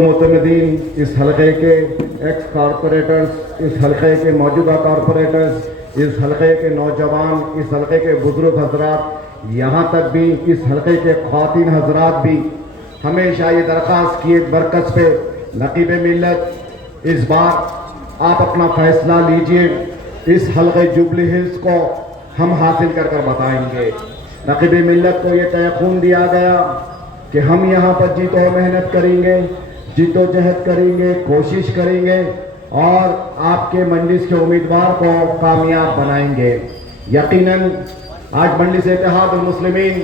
मुतमदीन, इस हलक़े के x corporators, इस हलक़े के मौजूदा कॉरपोरेटर्स, इस हलक़े के नौजवान, इस हलक़े के बुज़ुर्ग हज़रात, यहाँ तक भी इस हलक़े के ख़वातीन हज़रात भी हमेशा ये दरख्वास्त किए बरकस पे, नक़ीब मिल्लत इस बार आप अपना फ़ैसला लीजिए। इस हलक़े जुबली हिल्स को हम हासिल कर कर बताएंगे। नक़ीब मिल्लत को ये तयख़ून दिया गया कि हम यहाँ पर जीतो मेहनत करेंगे, जिद्दोजहद करेंगे, कोशिश करेंगे और आपके मंडलिस के उम्मीदवार को कामयाब बनाएंगे। यकीनन आज मंडलिस इत्तेहादुल मुस्लिमीन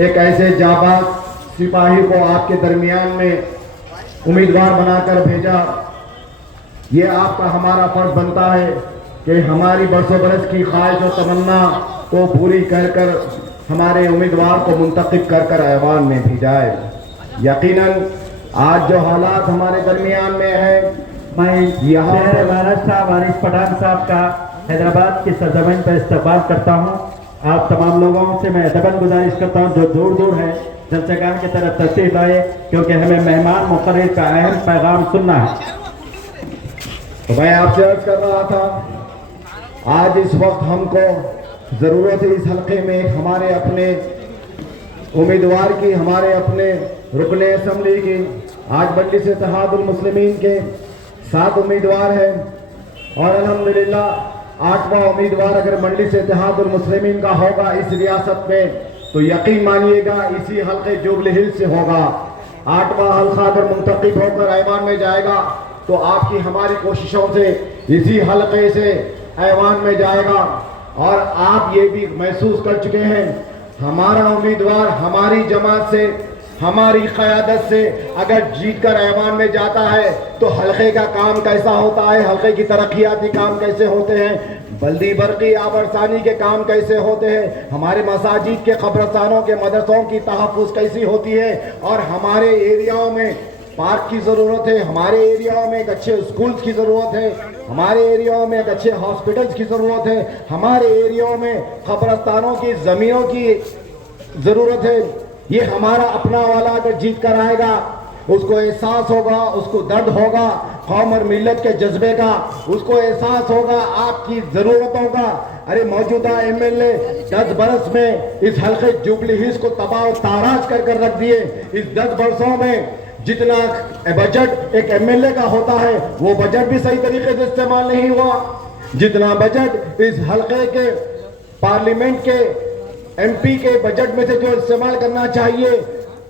एक ऐसे जाबाज सिपाही को आपके दरमियान में उम्मीदवार बनाकर भेजा। ये आपका हमारा फर्ज बनता है कि हमारी बरसों बरस की ख्वाहिश और तमन्ना को पूरी कर कर हमारे उम्मीदवार को मुंतखब कर कर ऐवान में भेजाए। यकीनन आज जो हालात हमारे दरमियान में है, मैं यहाँ महाराष्ट्र वारिस पठान साहब का हैदराबाद की सरजमीन पर इस्तकबाल करता हूँ। आप तमाम लोगों से मैं अदबन गुजारिश करता हूँ जो दूर दूर है जलसेगान की तरफ तशरीफ लाए, क्योंकि हमें मेहमान मुक़र्रर का अहम पैगाम सुनना है। तो मैं आपसे अर्ज कर रहा था, आज इस वक्त हमको ज़रूरत है इस हलक़े में हमारे अपने उम्मीदवार की, हमारे अपने रुकने असम्बली की। आज मंडलिस इत्तेहादुल मुस्लिमीन के 7 उम्मीदवार हैं और अल्हम्दुलिल्लाह 8वां उम्मीदवार अगर मंडलिस इत्तेहादुल मुस्लिमीन का होगा इस रियासत में तो यकीन मानिएगा इसी हलक़े जुबली हिल्स से होगा। 8वां हलक़ा अगर मुंतखब होकर ऐवान में जाएगा तो आपकी हमारी कोशिशों से इसी हलक़े से ऐवान में जाएगा। और आप ये भी महसूस कर चुके हैं, हमारा उम्मीदवार हमारी जमात से, हमारी क़यादत से अगर जीत कर ऐवान में जाता है तो हलक़े का काम कैसा होता है, हलक़े की तरक्याती काम कैसे होते हैं, बल्दी बरक़ी आबरसानी के काम कैसे होते हैं, हमारे मसाजिद के क़ब्रस्तानों के मदरसों की तहफ़्फ़ुज़ कैसी होती है, और हमारे एरियाओं में पार्क की ज़रूरत है, हमारे एरियाओं में एक अच्छे स्कूल्स की ज़रूरत है, हमारे एरियाओं में एक अच्छे हॉस्पिटल्स की ज़रूरत है, हमारे एरियाओं में क़ब्रस्तानों की ज़मीनों की ज़रूरत है। ये हमारा अपना वाला अगर जीत कर आएगा उसको एहसास होगा, उसको दर्द होगा कौम और मिल्लत के जज्बे का, उसको एहसास होगा आपकी ज़रूरतों का। अरे मौजूदा एमएलए 10 बरस में इस हलक़े जुबली हिल्स को तबाह और ताराज कर कर रख दिए। इस 10 बरसों में जितना बजट एक एमएलए का होता है वो बजट भी सही तरीके से इस्तेमाल नहीं हुआ। जितना बजट इस हलक़े के पार्लियामेंट के एमपी के बजट में से जो इस्तेमाल करना चाहिए,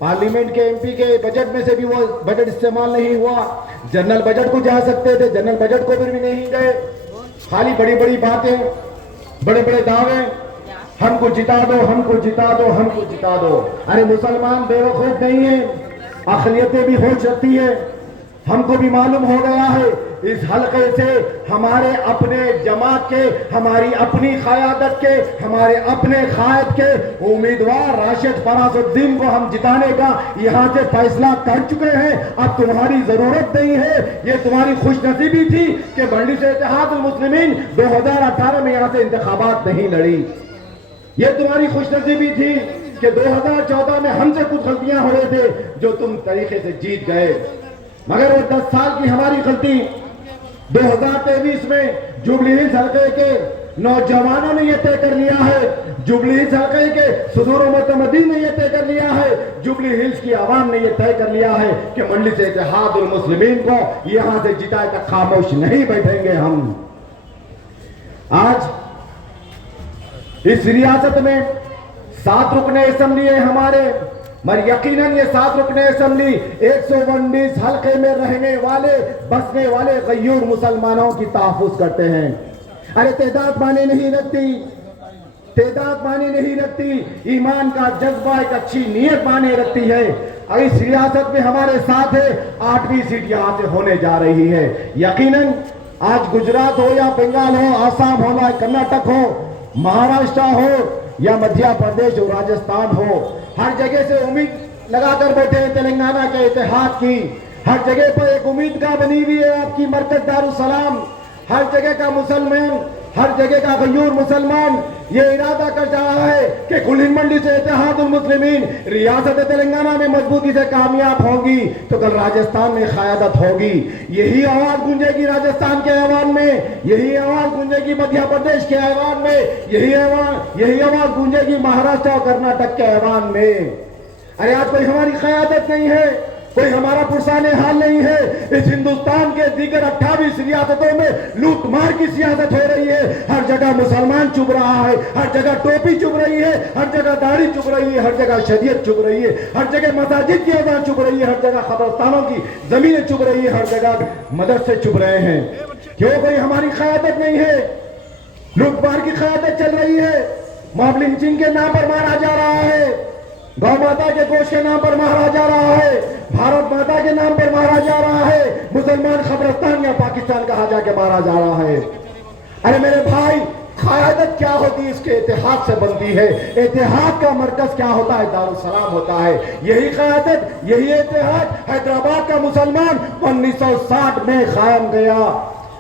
पार्लियामेंट के एमपी के बजट में से भी वो बजट इस्तेमाल नहीं हुआ। जनरल बजट को जा सकते थे, जनरल बजट को भी नहीं गए। खाली बड़ी बड़ी बातें, बड़े बड़े दावे, हमको जिता दो, हमको जिता दो, हमको जिता दो। अरे मुसलमान बेवकूफ नहीं है, अक़लियतें भी हो सकती है। हमको भी मालूम हो गया है इस हलक़े से हमारे अपने जमात के, हमारी अपनी क़यादत के, हमारे अपने क़ायद के उम्मीदवार राशिद फरासुद्दीन को हम जिताने का यहाँ से फैसला कर चुके हैं। अब तुम्हारी ज़रूरत नहीं है, ये तुम्हारी खुशनसीबी थी कि मंडलिस इत्तेहादुल मुस्लिमीन 2018 में यहाँ से इंतखाबात नहीं लड़ी। ये तुम्हारी खुशनसीबी थी कि 2014 में हमसे कुछ गलतियां हो रहे थे जो तुम तरीके से जीत गए, मगर वो 10 साल की हमारी गलती 2023 में जुबली हिल्स हलक़े के नौजवानों ने यह तय कर लिया है, जुबली हिल्स हलक़े के सुदूर मुतमदीन ने यह तय कर लिया है, जुबली हिल्स की आवाम ने यह तय कर लिया है कि मंडलिस इत्तेहादुल मुस्लिमीन को यहां से जिताए तक खामोश नहीं बैठेंगे हम। आज इस रियासत में 7 रुकने असम्बली है हमारे, मगर यकीनन ये 7 रुकने असम्बली 119 हलक़े में रहने वाले, बसने वाले गयूर मुसलमानों की तहफ़्फ़ुज़ करते हैं। अरे तादाद माने नहीं रखती, तादाद माने नहीं रखती, ईमान का जज्बा एक अच्छी नीयत माने रखती है। इस रियासत में हमारे साथ है 8वीं सीट यहाँ से होने जा रही है। यकीनन आज गुजरात हो या बंगाल हो, आसाम हो या कर्नाटक हो, महाराष्ट्र हो या मध्य प्रदेश और राजस्थान हो, हर जगह से उम्मीद लगाकर बैठे हैं तेलंगाना के इत्तेहाद की। हर जगह पर एक उम्मीद का बनी हुई है आपकी मरकज दारुल सलाम। हर जगह का मुसलमान ہر جگہ کا غیور مسلمان یہ ارادہ کر رہا ہے کہ کل ہند منڈی سے اتحاد المسلمین ریاست تلنگانہ میں مضبوطی سے کامیاب ہوگی تو کل راجستھان میں قیادت ہوگی. یہی آواز گونجے گی راجستھان کے ایوان میں, یہی آواز گونجے گی مدھیہ پردیش کے ایوان میں, یہی آواز گونجے گی مہاراشٹر اور کرناٹک کے ایوان میں. ارے آج کوئی ہماری قیادت نہیں ہے, کوئی ہمارا پرسان حال نہیں ہے. اس ہندوستان کے دیگر 28 ریاستوں میں لوٹ مار کی سیاست ہو رہی ہے. ہر جگہ مسلمان چپ رہا ہے, ہر جگہ ٹوپی چپ رہی ہے, ہر جگہ داڑھی چپ رہی ہے, ہر جگہ شریعت چپ رہی ہے, ہر جگہ مساجد کی اذان چپ رہی ہے, ہر جگہ قبرستانوں کی زمینیں چپ رہی ہے, ہر جگہ مدرسے چپ رہے ہیں. کیوں کوئی ہماری قیادت نہیں ہے؟ لوٹ مار کی قیادت چل رہی ہے, ماب لنچنگ کے نام پر مارا جا رہا ہے, گو ماتا کے گوشت کے نام پر مارا جا رہا ہے, بھارت ماتا کے نام پر مارا جا رہا ہے, مسلمان قبرستان یا پاکستان کہا جا کے مارا جا رہا ہے. ارے میرے بھائی, قیادت کیا ہوتی ہے؟ اس کے اتحاد سے بنتی ہے. اتحاد کا مرکز کیا ہوتا ہے؟ دارالسلام ہوتا ہے. یہی قیادت, یہی اتحاد حیدرآباد کا مسلمان 1960 میں قائم گیا.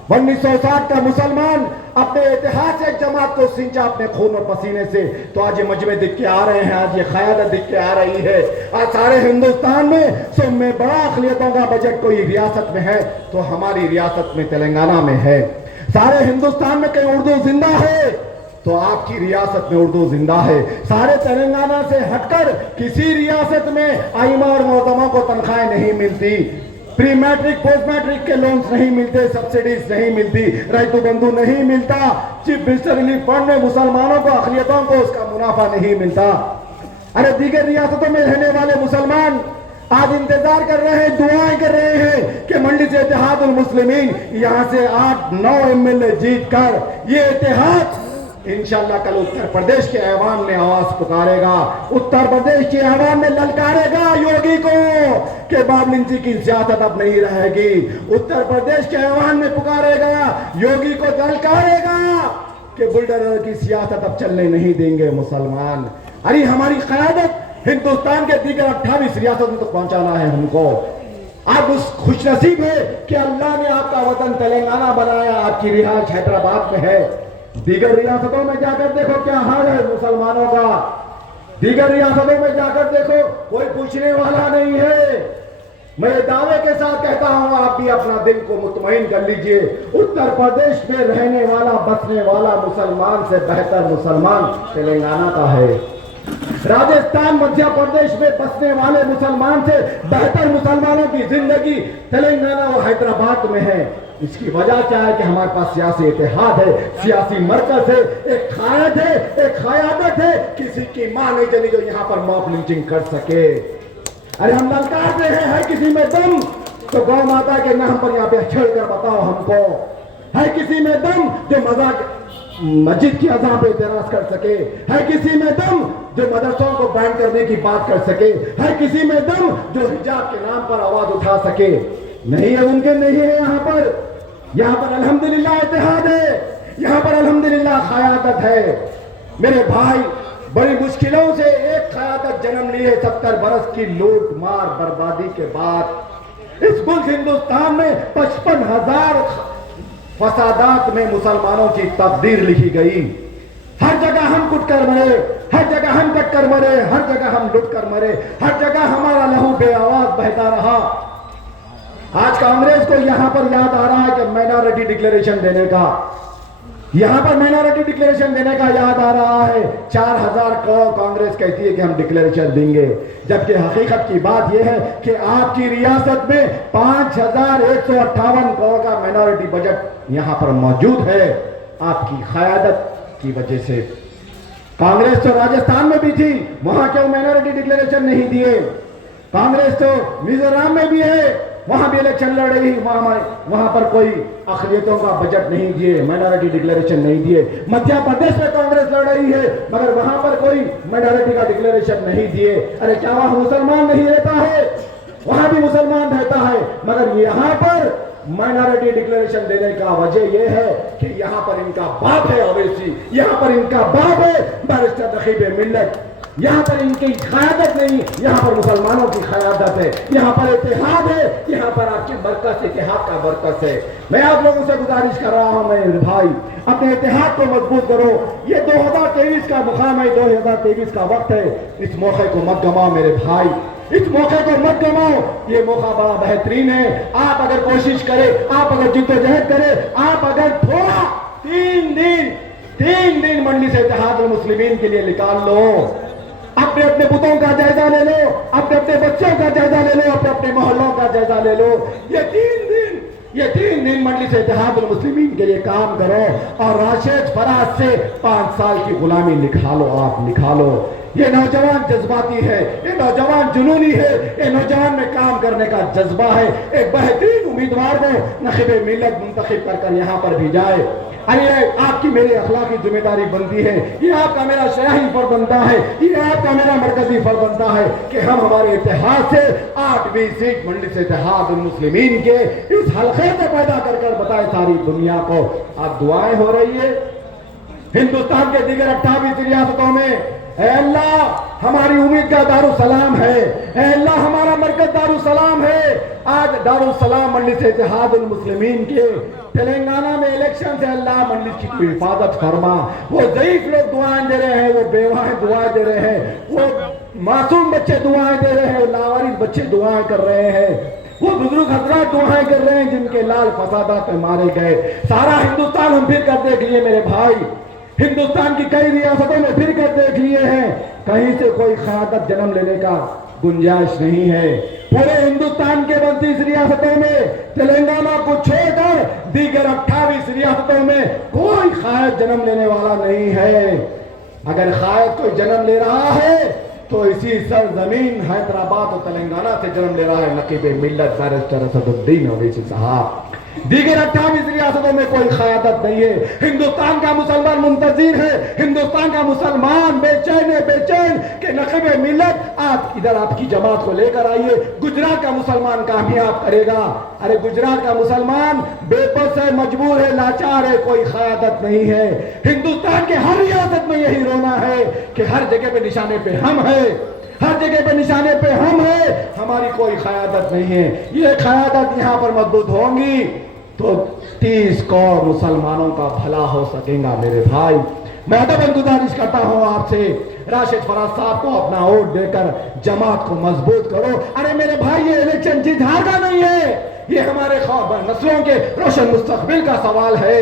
1960 کا مسلمان اپنے اتحاد سے ایک جماعت کو سینچا اپنے خون اور پسینے سے. تو آج یہ مجمع دکھ کے آ رہے ہیں, آج یہ قیادت دکھ کے آ رہی ہے. آج سارے ہندوستان میں سب میں بڑا اقلیتوں کا بجٹ کوئی ریاست میں ہے تو ہماری ریاست میں تلنگانہ میں ہے. سارے ہندوستان میں کہیں اردو زندہ ہے تو آپ کی ریاست میں اردو زندہ ہے. سارے تلنگانہ سے ہٹ کر کسی ریاست میں ائمہ اور معتمہ کو تنخواہیں نہیں ملتی, پری میٹرک پوسٹ میٹرک کے لونز نہیں ملتے, سبسڈیز نہیں ملتی, ریتو بندھو نہیں ملتا, چیف منسٹر ریلیف فنڈ میں مسلمانوں کو, اقلیتوں کو اس کا منافع نہیں ملتا. ارے دیگر ریاستوں میں رہنے والے مسلمان آج انتظار کر رہے ہیں, دعائیں کر رہے ہیں کہ منڈی سے اتحاد المسلمین یہاں سے 8-9 MLA جیت کر یہ اتحاد انشاءاللہ کل اتر پردیش کے ایوان میں آواز پکارے گا, اتر پردیش کے ایوان میں للکارے گا یوگی کو کہ باب لنچی کی سیاست اب نہیں رہے گی. اتر پردیش کے ایوان میں پکارے گا یوگی کو, للکارے گا کہ بلڈر کی سیاست اب چلنے نہیں دیں گے مسلمان. ارے ہماری قیادت ہندوستان کے دیگر 28 ریاستوں تک پہنچانا ہے ہم کو. آپ اس خوش نصیب ہے کہ اللہ نے آپ کا وطن تلنگانہ بنایا, آپ کی رہائش حیدرآباد میں ہے. دیگر ریاستوں میں جا کر دیکھو کیا حال ہے مسلمانوں کا. دیگر ریاستوں میں جا کر دیکھو کوئی پوچھنے والا نہیں ہے. میں دعوے کے ساتھ کہتا ہوں, آپ بھی اپنا دل کو مطمئن کر لیجئے, اتر پردیش میں رہنے والا, بسنے والا مسلمان سے بہتر مسلمان تلنگانہ کا ہے. راجستھان, مدھیہ پردیش میں بسنے والے مسلمان سے بہتر مسلمانوں کی زندگی تلنگانہ اور حیدرآباد میں ہے. اس کی وجہ کیا ہے کہ ہمارے پاس سیاسی اتحاد ہے, سیاسی مرکز ہے, ایک قائد ہے, ایک قیادت ہے. کسی کی ماں نہیں چلی جو یہاں پر موب لنچنگ کر سکے. ارے ہم للکارتے ہیں, ہے کسی میں دم تو گو ماتا کے نام پر یہاں پہ چھڑ کر بتاؤ ہم کو. ہے کسی میں دم جو مذاق مسجد کی اذان پہ اعتراض کر سکے, ہے کسی میں دم جو مدرسوں کو بین کرنے کی بات کر سکے, ہے کسی میں دم جو حجاب کے نام پر آواز اٹھا سکے. نہیں ہے, ممکن نہیں ہے. یہاں پر الحمدللہ اتحاد ہے, یہاں پر الحمدللہ قیادت ہے. میرے بھائی, بڑی مشکلوں سے ایک قیادت جنم لی ہے 70 برس کی لوٹ مار بربادی کے بعد. اس ملک ہندوستان میں 55,000 فسادات میں مسلمانوں کی تقدیر لکھی گئی. ہر جگہ ہم کٹ کر مرے, ہر جگہ ہم کٹ کر مرے, ہر جگہ ہم لٹ کر مرے, ہر جگہ ہمارا لہو بے آواز بہتا رہا. آج کانگریس کو یہاں پر یاد آ رہا ہے کہ مائنارٹی ڈکلیریشن دینے کا, یہاں پر مائنارٹی ڈکلیریشن دینے کا یاد آ رہا ہے. 4,000 کروڑ کانگریس کہتی ہے کہ ہم ڈکلیریشن دیں گے, جبکہ حقیقت کی بات یہ ہے کہ آپ کی ریاست میں 5,158 کروڑ کا مائنارٹی بجٹ یہاں پر موجود ہے. آپ کی قیادت کی وجہ سے. کانگریس تو راجستھان میں بھی تھی, وہاں کیوں مائنارٹی ڈکلیریشن نہیں دیے؟ کانگریس تو میزورام میں بھی ہے, وہاں بھی الیکشن لڑ رہی, وہاں پر کوئی اقلیتوں کا بجٹ نہیں دیے, مائنارٹی ڈکلیریشن نہیں دیے. مدھیہ پردیش میں کانگریس لڑ رہی ہے مگر وہاں پر کوئی مائنارٹی کا ڈکلیریشن نہیں دیے. ارے کیا وہاں مسلمان نہیں رہتا ہے؟ وہاں بھی مسلمان رہتا ہے, مگر یہاں پر مائنارٹی ڈکلیریشن دینے کا وجہ یہ ہے کہ یہاں پر ان کا باپ ہے اویسی, یہاں پر ان کا باپ ہے بیرسٹر نقیب ملت. यहाँ पर इनकी क़यादत नहीं, यहाँ पर मुसलमानों की क़यादत है, यहाँ पर इत्तेहाद है, यहाँ पर आपके मरकज़ इत्तेहाद का मरकज़ है। मैं आप लोगों से गुजारिश कर रहा हूँ मेरे भाई, अपने इत्तेहाद को मजबूत करो। ये 2023 का मुकाम है, 2023 का वक्त है। इस मौके को मत गंवाओ मेरे भाई, इस मौके को मत गंवाओ। ये मौका बड़ा बेहतरीन है। आप अगर कोशिश करें, आप अगर जिद्दोजहद करें, आप अगर थोड़ा 3 दिन मजलिस इत्तेहादुल मुस्लिमीन के लिए निकाल लो, अपने अपने बुतों का जायजा ले लो, अपने अपने बच्चों का जायजा ले लो, अपने अपने मोहल्लों का जायजा ले लो। ये 3 दिन मजलिस इत्तेहादुल मुस्लिमीन के लिए काम करो और राशिद फराज से 5 साल की गुलामी निकालो, आप निकालो। ये नौजवान जज्बाती है, ये नौजवान जुनूनी है, ये नौजवान में काम करने का जज्बा है। एक बेहतरीन उम्मीदवार को नखीब मिल्लत मुंतखब कर यहाँ पर भी जाए। अरे आपकी मेरी अखलाकी जिम्मेदारी बनती है, ये आपका मेरा शराही फर्ज बनता है, ये आपका मेरा मरकजी फर्ज बनता है कि हम हमारे इतिहास से 8वीं सीट मजलिस इत्तेहादुल मुस्लिमीन के इस हल्के से पैदा कर बताए सारी दुनिया को। आप दुआएं हो रही है हिंदुस्तान के दीगर 28 रियासतों में। ऐ अल्लाह हमारी उम्मीद का दारुसलाम है, ऐ अल्लाह हमारा मरकज दारुसलाम है। आज दारुसलाम मजलिस इत्तेहादुल मुस्लिमीन के तेलंगाना में इलेक्शन से अल्लाह मजलिस की हिफाजत फरमा। वो ज़ईफ लोग दुआएं दे रहे हैं, वो बेवाएं दुआएं दे रहे हैं, वो मासूम बच्चे दुआएं दे रहे हैं, लावारिस बच्चे दुआएं कर रहे हैं, वो बुजुर्ग हजरात दुआएं कर रहे हैं जिनके लाल फसादात में मारे गए। सारा हिंदुस्तान हम फिर कर देख लिए मेरे भाई, हिंदुस्तान की कई रियासतों में फिर कर देख लिए हैं, कहीं से कोई क़यादत जन्म लेने का गुंजाइश नहीं है। पूरे हिंदुस्तान के 32 रियासतों में तेलंगाना को छोड़कर दीगर 28 रियासतों में कोई क़यादत जन्म लेने वाला नहीं है। अगर क़यादत कोई जन्म ले रहा है तो इसी सरजमीन हैदराबाद और तेलंगाना से जन्म ले रहा है नकीब मिल्लत बैरिस्टर असदुद्दीन ओवैसी साहब। दीगर 28 रियासतों में कोई क़यादत नहीं है। हिंदुस्तान का मुसलमान मुंतज़िर है, हिंदुस्तान का मुसलमान बेचैन कि नक़ीब मिल्लत आप इधर आपकी जमात को लेकर आइए। गुजरात का मुसलमान कामयाब करेगा। अरे गुजरात का मुसलमान बेबस है, मजबूर है, लाचार है, कोई क़यादत नहीं है। हिंदुस्तान के हर रियासत में यही रोना है कि हर जगह पे निशाने पे हम है, हर जगह पे निशाने पे हम है, हमारी कोई क़यादत नहीं है। ये क़यादत यहाँ पर मजबूत होंगी तो 30 करोड़ मुसलमानों का भला हो सकेगा मेरे भाई। मैं अदबन गुजारिश करता हूँ आपसे, राशिद फराज साहब को अपना वोट देकर जमात को मजबूत करो। अरे मेरे भाई ये इलेक्शन जीत हार का नहीं है, ये हमारे नस्लों के रोशन मुस्तकबिल का सवाल है।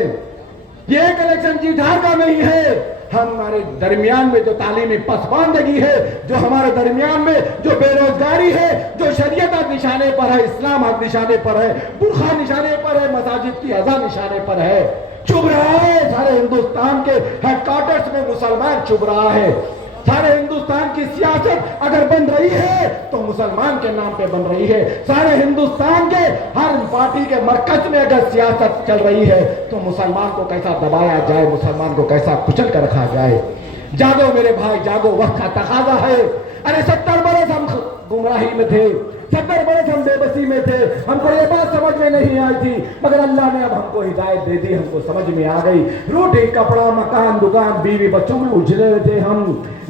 ये एक इलेक्शन जीत हार का नहीं है। हमारे दरमियान में जो तालीमी पसमानदगी है, जो हमारे दरमियान में जो बेरोजगारी है, जो शरीयत आज निशाने पर है, इस्लाम आज निशाने पर है, बुरखा निशाने पर है, मसाजिद की अज़ा निशाने पर है, चुभ रहा है। सारे हिंदुस्तान के हेडक्वार्टर्स में मुसलमान चुभ रहा है। सारे हिंदुस्तान की सियासत अगर बन रही है तो मुसलमान के नाम पे बन रही है। सारे हिंदुस्तान के हर पार्टी के मरकज में अगर सियासत चल रही है तो मुसलमान को कैसा दबाया जाए, मुसलमान को कैसा कुचल कर रखा जाए। जागो मेरे भाई जागो, वक्त का तकाजा है। अरे 70 बरस हम गुमराही में थे, 70 बरस हम बेबसी में थे, हमको ये बात समझ में नहीं आई थी, मगर अल्लाह ने अब हमको हिदायत दे दी, हमको समझ में आ गई। रोटी कपड़ा मकान दुकान बीवी बच्चों में उलझे रहे थे, हम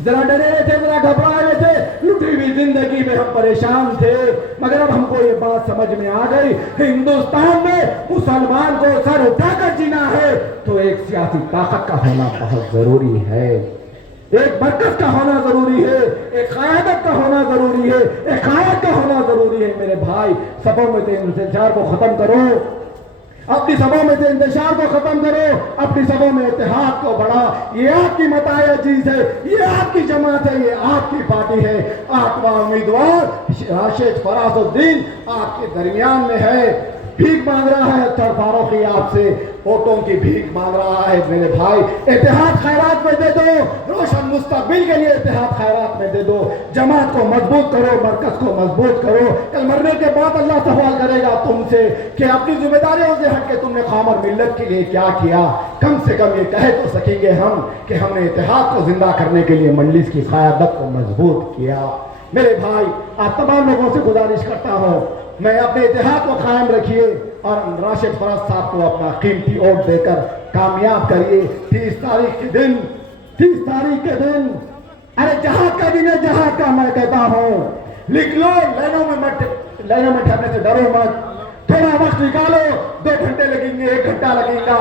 जरा डरे रहे थे, जरा घबरा रहे थे, लुटी हुई जिंदगी में हम परेशान थे, मगर अब हमको ये बात समझ में आ गई। हिंदुस्तान में मुसलमान को सर उठाकर जीना है तो एक सियासी ताकत का होना बहुत जरूरी है, एक मरकज का होना जरूरी है, एक क़यादत का होना जरूरी है, एक क़यादत का होना जरूरी है। मेरे भाई सभों में से इंतजार को खत्म करो, अपनी सभों में से इंतजार को खत्म करो, अपनी सभों में इत्तेहाद को बढ़ा। ये आपकी मताया चीज है, ये आपकी जमात है, ये आपकी पार्टी है। आपका उम्मीदवार राशिद फराजुद्दीन आपके दरमियान में है, भीख मांग रहा है अख्तर फारूकी आपसे, वोटों की भीख मांग रहा है। मेरे भाई इत्तेहाद खैरात में दे दो, रोशन मुस्तकबिल के लिए इत्तेहाद खैरात में दे दो। जमात को मजबूत करो, मरकज को मजबूत करो। कल मरने के बाद अल्लाह सवाल करेगा तुमसे कि अपनी जिम्मेदारियों से हट के तुमने कौम और मिल्लत के लिए क्या किया। कम से कम ये कह तो सकेंगे हम कि हमने इत्तेहाद को जिंदा करने के लिए मजलिस की क़यादत को मजबूत किया। मेरे भाई आप तमाम लोगों से गुजारिश करता हूँ, मैं अपने इत्तेहाद को कायम रखिए और राशिद फराज साहब को अपना कीमती वोट देकर कामयाब करिए। 30 तारीख के दिन अरे जहाद का दिन है, जहाद का मैं कहता हूँ, लिख लो, लाइनों में ठहरने से डरो मत, थोड़ा वक्त निकालो, 2 घंटे लगेंगे, 1 घंटा लगेगा,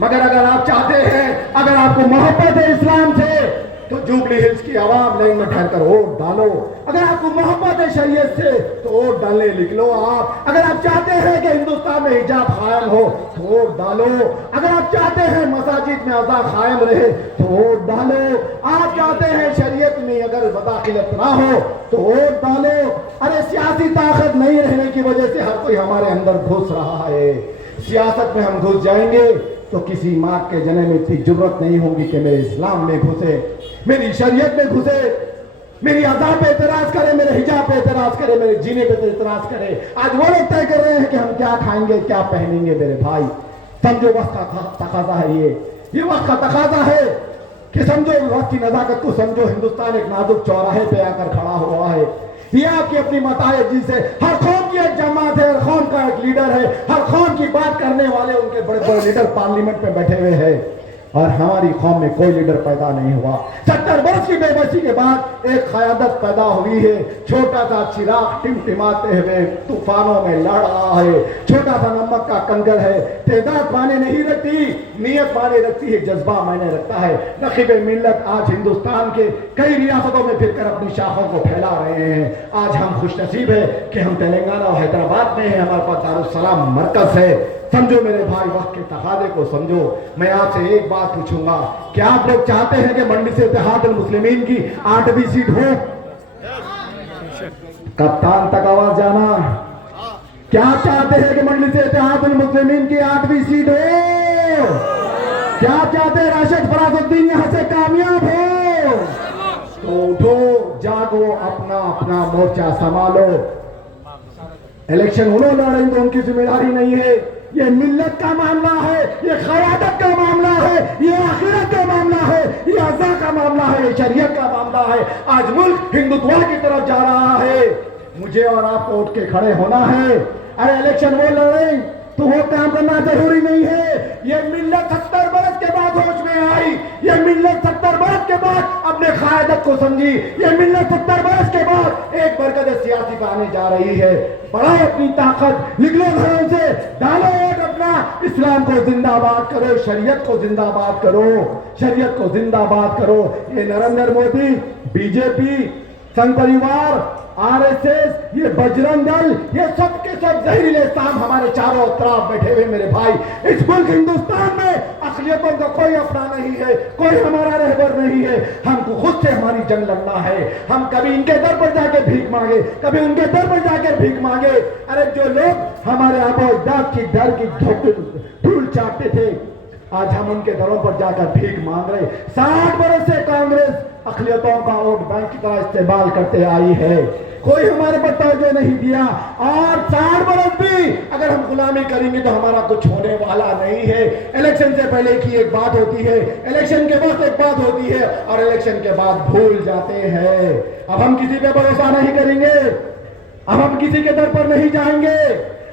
मगर अगर आप चाहते हैं, अगर आपको मोहब्बत है इस्लाम से, तो जुबली हिल्स की आवाम लाइन में ठहर कर वोट डालो। अगर आपको मोहब्बत है शरीयत से तो वोट डालने लिख लो आप। अगर आप चाहते हैं कि हिंदुस्तान में हिजाब कायम हो तो वोट डालो। अगर आप चाहते हैं मसाजिद में अज़ा कायम रहे तो वोट डालो। आप चाहते हैं शरीयत में अगर बदाखिलत ना हो तो वोट डालो। अरे सियासी ताकत नहीं रहने की वजह से हर कोई हमारे अंदर घुस रहा है। सियासत में हम घुस जाएंगे तो किसी माँ के जने में इतनी जुर्रत नहीं होगी कि मेरे इस्लाम में घुसे, मेरी शरीयत में घुसे, मेरी अज़ा पे एतराज करे, मेरे हिजाब पे एतराज करे, मेरे जीने पे एतराज करे। आज वो लोग तय कर रहे हैं कि हम क्या खाएंगे, क्या पहनेंगे। मेरे भाई समझो, वक्त का तकाजा है, ये वक्त का तकाजा है कि समझो, वक्त की नजाकत को समझो। हिंदुस्तान एक नाजुक चौराहे पे आकर खड़ा हुआ है। ये आपकी अपनी मतायजी से हर कौम की एक जमात है, हर कौम का एक लीडर है, हर कौम की बात करने वाले उनके बड़े बड़े लीडर पार्लियामेंट में बैठे हुए हैं, और हमारी कौम में कोई लीडर पैदा नहीं हुआ। 70 वर्ष की बेबसी के बाद एक क़यादत पैदा हुई है। छोटा सा चिराग टिमटिमाते हुए तूफानों में लड़ रहा है, छोटा सा नमक का कंकर है। तेजाब माने नहीं रखती, नीयत माने रखती है, जज्बा माने रखता है। नखीब मिल्लत आज हिंदुस्तान के कई रियासतों में फिरकर अपनी शाखों को फैला रहे हैं। आज हम खुश नसीब है कि हम तेलंगाना और हैदराबाद में हैं, हमारे पास दारुस्सलाम मरकज है। समझो मेरे भाई, वक्त के तकाजे को समझो। मैं आपसे एक बात पूछूंगा, क्या आप लोग चाहते हैं कि मंडी से इत्तेहादुल मुस्लिमीन की 8वीं सीट हो? कप्तान तक आवाज जाना। क्या चाहते हैं कि मंडी से इत्तेहादुल मुस्लिमीन की 8वीं सीट हो? क्या चाहते हैं राशिद फराजुद्दीन यहां से कामयाब हो? तो उठो, जागो, अपना अपना मोर्चा संभालो। इलेक्शन उन्होंने लड़ेंगे, उनकी जिम्मेदारी नहीं है। ये मिल्लत का मामला है, ये क़यादत का मामला है, ये आखिरत का मामला है, ये अज़ा का मामला है, ये शरीयत का मामला है। आज मुल्क हिंदुत्व की तरफ जा रहा है। मुझे और आपको उठ के खड़े होना है। अरे इलेक्शन वो लड़ें तो वो काम करना जरूरी नहीं है। ये मिल्लत 70 बरस के बाद होश में आई। ये मिल्लत 70 बरस के बाद अपने क़यादत को समझी। ये मिल्लत 70 बरस के बाद एक बरकत सियासी पे आने जा रही है। बढ़ाओ अपनी ताकत, निकलो घरों से, डालो वोट अपना, इस्लाम को जिंदाबाद करो, शरीयत को जिंदाबाद करो, शरीयत को जिंदाबाद करो। ये नरेंद्र मोदी, बीजेपी, संघ परिवार, आरएसएस, ये बजरंग दल, ये सब के सब जहरीले सांप हमारे चारों तरफ बैठे हुए मेरे भाई। इस मुल्क हिंदुस्तान में अक़लियतों का कोई अपना नहीं है, कोई हमारा रहबर नहीं है। हमको खुद से हमारी जंग लड़ना है। हम कभी इनके दर पर जाके भीख मांगे, कभी उनके दर पर जाकर भीख मांगे। अरे जो लोग हमारे आबो अजदाद की दर की धूल चाटते थे, आज हम उनके दरों पर जाकर भीख मांग रहे। 60 बरस से कांग्रेस अक़लियतों का वोट बैंक की तरह इस्तेमाल करते आई है, कोई हमारे पर तवज्जो नहीं दिया। और 60 बरस भी अगर हम गुलामी करेंगे तो हमारा कुछ होने वाला नहीं है। इलेक्शन से पहले की एक बात होती है, इलेक्शन के बाद एक बात होती है, और इलेक्शन के बाद भूल जाते हैं। अब हम किसी पे भरोसा नहीं करेंगे, अब हम किसी के दर पर नहीं जाएंगे,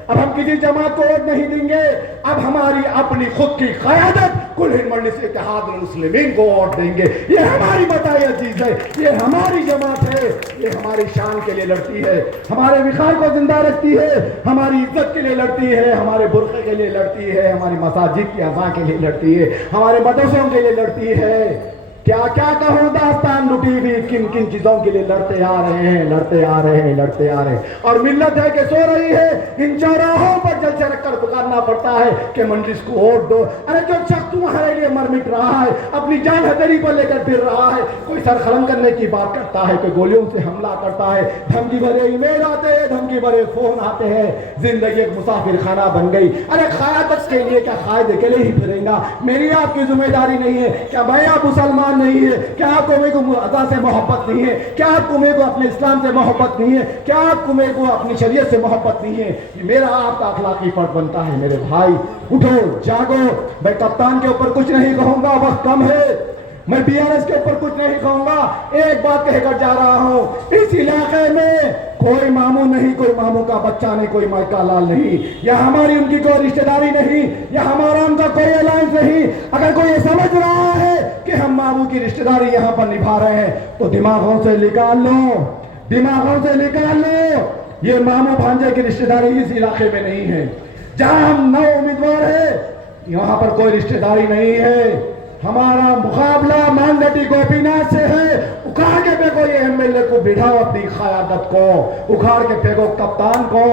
अब हम किसी जमात को वोट नहीं देंगे। अब हमारी अपनी खुद की क़यादत कुल हिंद मजलिस इत्तेहादुल मुस्लिमीन को वोट देंगे। ये हमारी बताई चीज है, ये हमारी जमात है, ये हमारी शान के लिए लड़ती है, हमारे विकार को जिंदा रखती है, हमारी इज्जत के लिए लड़ती है, हमारे बुरखे के लिए लड़ती है, हमारी मसाजिद की अज़ा के लिए लड़ती है, हमारे मदरसों के लिए लड़ती है। क्या क्या कहूँ दास्तान लुटी हुई, किन किन चीजों के लिए लड़ते आ रहे हैं, लड़ते आ रहे हैं, लड़ते आ रहे हैं। और मिल्लत है कि सो रही है, इन चौराहों पर जल से रखकर पुकारना पड़ता है कि मंजिस को वोट दो। अरे जो शख्स तुम्हारे लिए मर मिट रहा है, अपनी जान हथेली पर लेकर फिर रहा है, कोई सरखलम करने की बात करता है, कोई गोलियों से हमला करता है, धमकी भरे ईमेल आते हैं, धमकी भरे फोन आते हैं, जिंदगी एक मुसाफिर खाना बन गई। अरे क़यादत के लिए क्या कायदे के लिए ही फिरेगा? मेरी आपकी जिम्मेदारी नहीं है क्या? मैं आप मुसलमान नहीं है क्या? आपको मेरे को अज़ा से मोहब्बत नहीं है क्या? आपको मेरे को अपने इस्लाम से मोहब्बत नहीं है क्या? आपको मेरे को अपनी शरीयत से मोहब्बत नहीं है? ये मेरा आपका अखलाकी फर्ज बनता है। मेरे भाई उठो, जागो। मैं कप्तान के ऊपर कुछ नहीं कहूंगा, वक्त कम है। میں BRS کے اوپر کچھ نہیں کہوں گا، ایک بات کہہ کر جا رہا ہوں، اس علاقے میں کوئی ماموں نہیں، کوئی ماموں کا بچہ نہیں، کوئی مائکا لال نہیں، یا ہماری ان کی کوئی رشتہ داری نہیں، یا ہمارا ان کا کوئی الائنس نہیں۔ اگر کوئی یہ سمجھ رہا ہے کہ ہم ماموں کی رشتہ داری یہاں پر نبھا رہے ہیں تو دماغوں سے نکال لو، دماغوں سے نکال لو، یہ ماموں بھانجے کی رشتہ داری اس علاقے میں نہیں ہے۔ جہاں ہم 9 امیدوار ہیں یہاں پر کوئی رشتہ داری نہیں ہے۔ ہمارا مقابلہ مانگٹی گوپی ناتھ سے ہے۔ اکھاڑ کے پھینکو یہ MLA کو، بڑھاؤ اپنی قیادت کو، اکھاڑ کے پھینکو کپتان کو،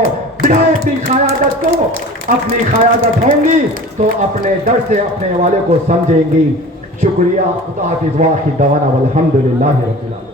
بڑھاؤ اپنی قیادت کو۔ اپنی قیادت ہوں گی تو اپنے در سے اپنے والے کو سمجھیں گی۔ شکریہ، خدا حافظ، واخر دعوانا والحمدللہ رب العالمین۔